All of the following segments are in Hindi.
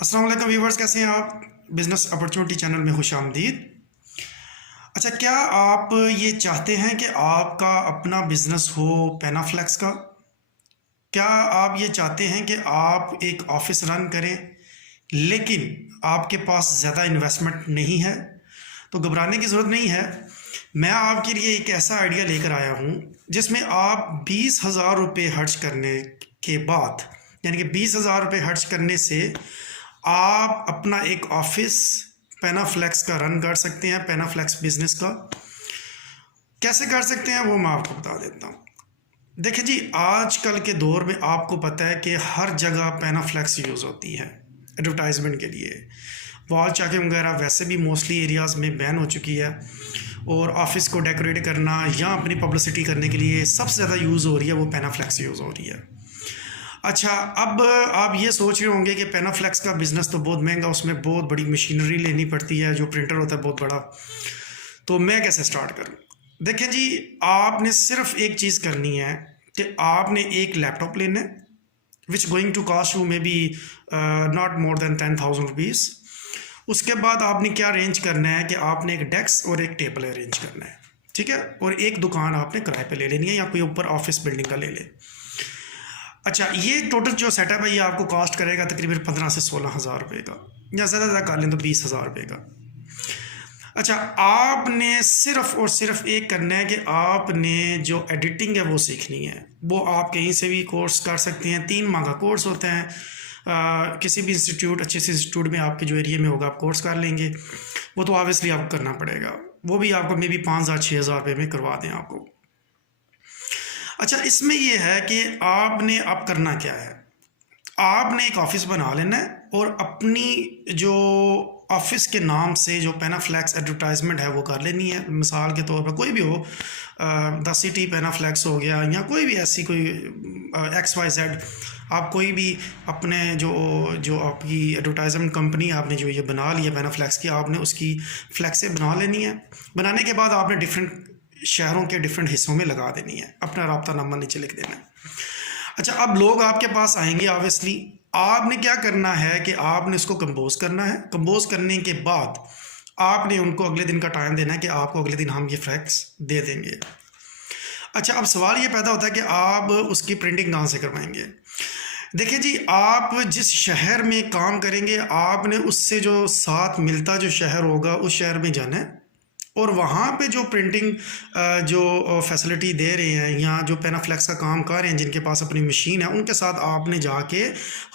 अस्सलाम वालेकुम व्यूवर्स, कैसे हैं आप। बिज़नेस अपॉर्चुनिटी चैनल में खुश आमदीद। अच्छा, क्या आप ये चाहते हैं कि आपका अपना बिज़नेस हो पेनाफ्लेक्स का? क्या आप ये चाहते हैं कि आप एक ऑफिस रन करें लेकिन आपके पास ज़्यादा इन्वेस्टमेंट नहीं है? तो घबराने की ज़रूरत नहीं है। मैं आपके लिए एक ऐसा आइडिया लेकर आया हूँ जिसमें आप 20,000 रुपये खर्च करने के बाद, यानी कि 20,000 रुपये खर्च करने से आप अपना एक ऑफिस पेनाफ्लेक्स का रन कर सकते हैं। पेनाफ्लेक्स बिजनेस का कैसे कर सकते हैं वो मैं आपको बता देता हूँ। देखिए जी, आजकल के दौर में आपको पता है कि हर जगह पेनाफ्लेक्स यूज़ होती है एडवर्टाइजमेंट के लिए। वॉल चैकिंग वगैरह वैसे भी मोस्टली एरियाज़ में बैन हो चुकी है, और ऑफिस को डेकोरेट करना या अपनी पब्लिसिटी करने के लिए सबसे ज़्यादा यूज़ हो रही है वो पेनाफ्लेक्स यूज़ हो रही है। अच्छा, अब आप ये सोच रहे होंगे कि पेनाफ्लेक्स का बिज़नेस तो बहुत महंगा, उसमें बहुत बड़ी मशीनरी लेनी पड़ती है, जो प्रिंटर होता है बहुत बड़ा, तो मैं कैसे स्टार्ट करूँ? देखें जी, आपने सिर्फ एक चीज़ करनी है कि आपने एक लैपटॉप लेना है which going to cost you may be not more than 10,000 rupees. उसके बाद आपने क्या अरेंज करना है कि आपने एक डेस्क और एक टेबल अरेंज करना है, ठीक है, और एक दुकान आपने किराए पे ले लेनी है या कोई ऊपर ऑफिस बिल्डिंग का ले ले। अच्छा, ये टोटल जो सेटअप है ये आपको कॉस्ट करेगा तकरीबन 15 से 16 हज़ार रुपये का, या ज़्यादा कर लें तो 20,000 रुपये का। अच्छा, आपने सिर्फ और सिर्फ एक करना है कि आपने जो एडिटिंग है वो सीखनी है। वो आप कहीं से भी कोर्स कर सकते हैं, 3 माह का कोर्स होता है। किसी भी इंस्टीट्यूट, अच्छे से इंस्टीट्यूट में आपके जो एरिया में होगा आप कोर्स कर लेंगे। वो तो ऑब्वियसली आपको करना पड़ेगा, वो भी आपको मे बी 5,000 6,000 रुपये में करवा दें आपको। अच्छा, इसमें यह है कि आपने अब करना क्या है, आपने एक ऑफिस बना लेना है और अपनी जो ऑफिस के नाम से जो पेनाफ्लेक्स एडवर्टाइजमेंट है वो कर लेनी है। मिसाल के तौर पर कोई भी हो, द सिटी पेनाफ्लेक्स हो गया, या कोई भी ऐसी कोई XYZ, आप कोई भी अपने जो जो आपकी एडवर्टाइजमेंट कंपनी आपने जो ये बना लिया पेनाफ्लेक्स की, आपने उसकी फ्लैक्सें बना लेनी है। बनाने के बाद आपने डिफरेंट शहरों के डिफरेंट हिस्सों में लगा देनी है, अपना राब्ता नंबर नीचे लिख देना है। अच्छा, अब लोग आपके पास आएंगे, ऑब्वियसली आपने क्या करना है कि आपने इसको कंपोज करना है। कंपोज करने के बाद आपने उनको अगले दिन का टाइम देना है कि आपको अगले दिन हम ये फ्लैक्स दे देंगे। अच्छा, अब सवाल ये पैदा होता है कि आप उसकी प्रिंटिंग कहाँ से करवाएंगे। देखिए जी, आप जिस शहर में काम करेंगे आपने उससे जो साथ मिलता जो शहर होगा उस शहर में जाना है, और वहाँ पे जो प्रिंटिंग जो फैसिलिटी दे रहे हैं या जो पेनाफ्लेक्स का काम कर रहे हैं जिनके पास अपनी मशीन है, उनके साथ आपने जाके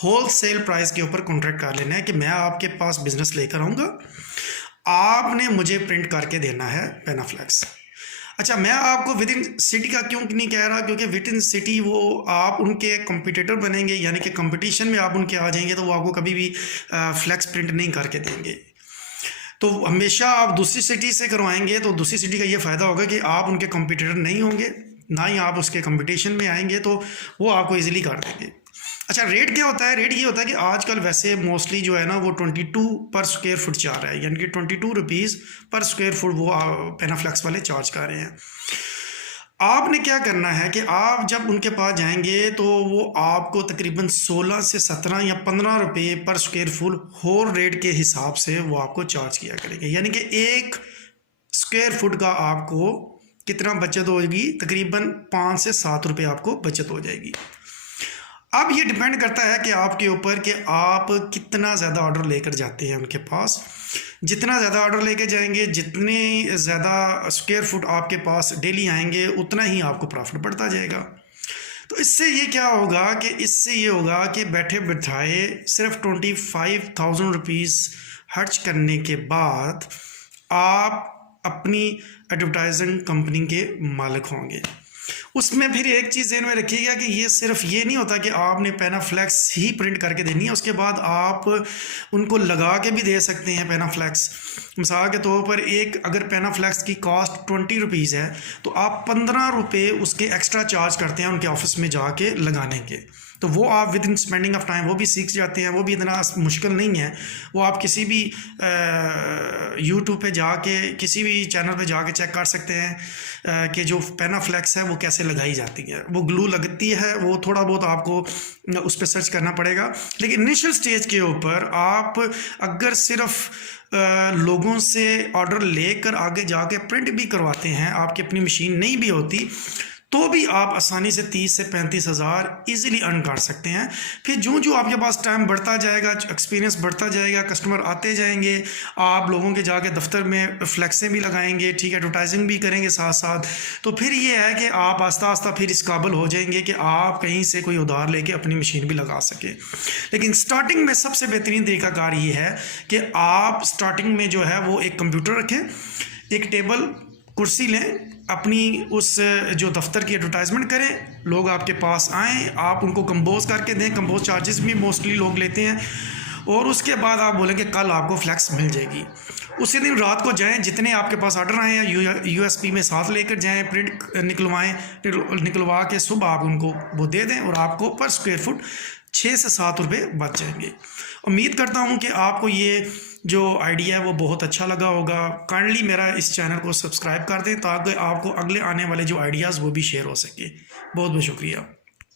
होल सेल प्राइस के ऊपर कॉन्ट्रैक्ट कर लेना है कि मैं आपके पास बिज़नेस लेकर आऊँगा, आपने मुझे प्रिंट करके देना है पेनाफ्लेक्स। अच्छा, मैं आपको विद इन सिटी का क्यों नहीं कह रहा, क्योंकि विद इन सिटी वो आप उनके कंपटीटर बनेंगे, यानी कि कंपटीशन में आप उनके आ जाएंगे तो वो आपको कभी भी फ्लैक्स प्रिंट नहीं करके देंगे। तो हमेशा आप दूसरी सिटी से करवाएंगे तो दूसरी सिटी का ये फ़ायदा होगा कि आप उनके कंपटीटर नहीं होंगे, ना ही आप उसके कंपटीशन में आएंगे, तो वो आपको इजीली कर देंगे। अच्छा, रेट क्या होता है? रेट ये होता है कि आजकल वैसे मोस्टली जो है ना वो 22 पर स्क्वायर फुट चल रहा है, यानी कि 22 रुपीज़ पर स्क्वायर फुट वो पेनाफ्लेक्स वाले चार्ज कर रहे हैं। आपने क्या करना है कि आप जब उनके पास जाएंगे तो वो आपको तकरीबन 16 से 17 या 15 रुपये पर स्क्वायर फुट होल रेट के हिसाब से वो आपको चार्ज किया करेंगे, यानी कि एक स्क्वायर फुट का आपको कितना बचत होगी, तकरीबन 5 से 7 रुपये आपको बचत हो जाएगी। अब ये डिपेंड करता है कि आपके ऊपर कि आप कितना ज़्यादा ऑर्डर लेकर जाते हैं उनके पास। जितना ज़्यादा ऑर्डर लेके जाएंगे, जितने ज़्यादा स्क्वायर फुट आपके पास डेली आएंगे, उतना ही आपको प्रॉफिट बढ़ता जाएगा। तो इससे ये क्या होगा कि इससे ये होगा कि बैठे बिठाए सिर्फ 25,000 रुपीज़ खर्च करने के बाद आप अपनी एडवर्टाइजिंग कंपनी के मालिक होंगे। उसमें फिर एक चीज़ ध्यान में रखिएगा कि ये सिर्फ ये नहीं होता कि आपने पेनाफ्लेक्स ही प्रिंट करके देनी है, उसके बाद आप उनको लगा के भी दे सकते हैं पेनाफ्लेक्स। मिसाल के तौर पर एक अगर पेनाफ्लेक्स की कॉस्ट 20 रुपीज़ है तो आप 15 रुपये उसके एक्स्ट्रा चार्ज करते हैं उनके ऑफिस में जाके लगाने के, तो वो आप with in spending of time वो भी सीख जाते हैं, वो भी इतना मुश्किल नहीं है। वो आप किसी भी यूट्यूब पे जाके किसी भी चैनल पे जाके चेक कर सकते हैं कि जो पेनाफ्लेक्स है वो कैसे लगाई जाती है। वो ग्लू लगती है, वो थोड़ा बहुत आपको उस पर सर्च करना पड़ेगा। लेकिन इनिशियल स्टेज के ऊपर आप अगर सिर्फ लोगों से ऑर्डर लेकर आगे जाके प्रिंट भी करवाते हैं, आपकी अपनी मशीन नहीं भी होती, तो भी आप आसानी से 30 से 35 हज़ार ईज़िली अर्न कर सकते हैं। फिर जो जो आपके पास टाइम बढ़ता जाएगा, एक्सपीरियंस बढ़ता जाएगा, कस्टमर आते जाएंगे, आप लोगों के जाके दफ्तर में फ्लैक्सें भी लगाएंगे, ठीक है, एडवर्टाइजिंग भी करेंगे साथ साथ, तो फिर ये है कि आप आस्ता आस्ता फिर इस काबिल हो जाएंगे कि आप कहीं से कोई उधार लेके अपनी मशीन भी लगा सके। लेकिन स्टार्टिंग में सबसे बेहतरीन तरीकाकार ये है कि आप स्टार्टिंग में जो है वो एक कंप्यूटर रखें, एक टेबल कुर्सी लें, अपनी उस जो दफ्तर की एडवर्टाइजमेंट करें, लोग आपके पास आएँ, आप उनको कंपोज करके दें, कंपोज चार्जेस भी मोस्टली लोग लेते हैं, और उसके बाद आप बोलेंगे कल आपको फ्लैक्स मिल जाएगी। उसी दिन रात को जाएं, जितने आपके पास ऑर्डर आए हैं यूएसपी में साथ लेकर जाएं, प्रिंट निकलवा के सुबह आप उनको वो दे दें, और आपको पर स्क्वायर फुट 6 से 7 रुपये बच जाएंगे। उम्मीद करता हूँ कि आपको ये जो आइडिया है वो बहुत अच्छा लगा होगा। काइंडली मेरा इस चैनल को सब्सक्राइब कर दें ताकि आपको अगले आने वाले जो आइडियाज़ वो भी शेयर हो सके। बहुत बहुत शुक्रिया।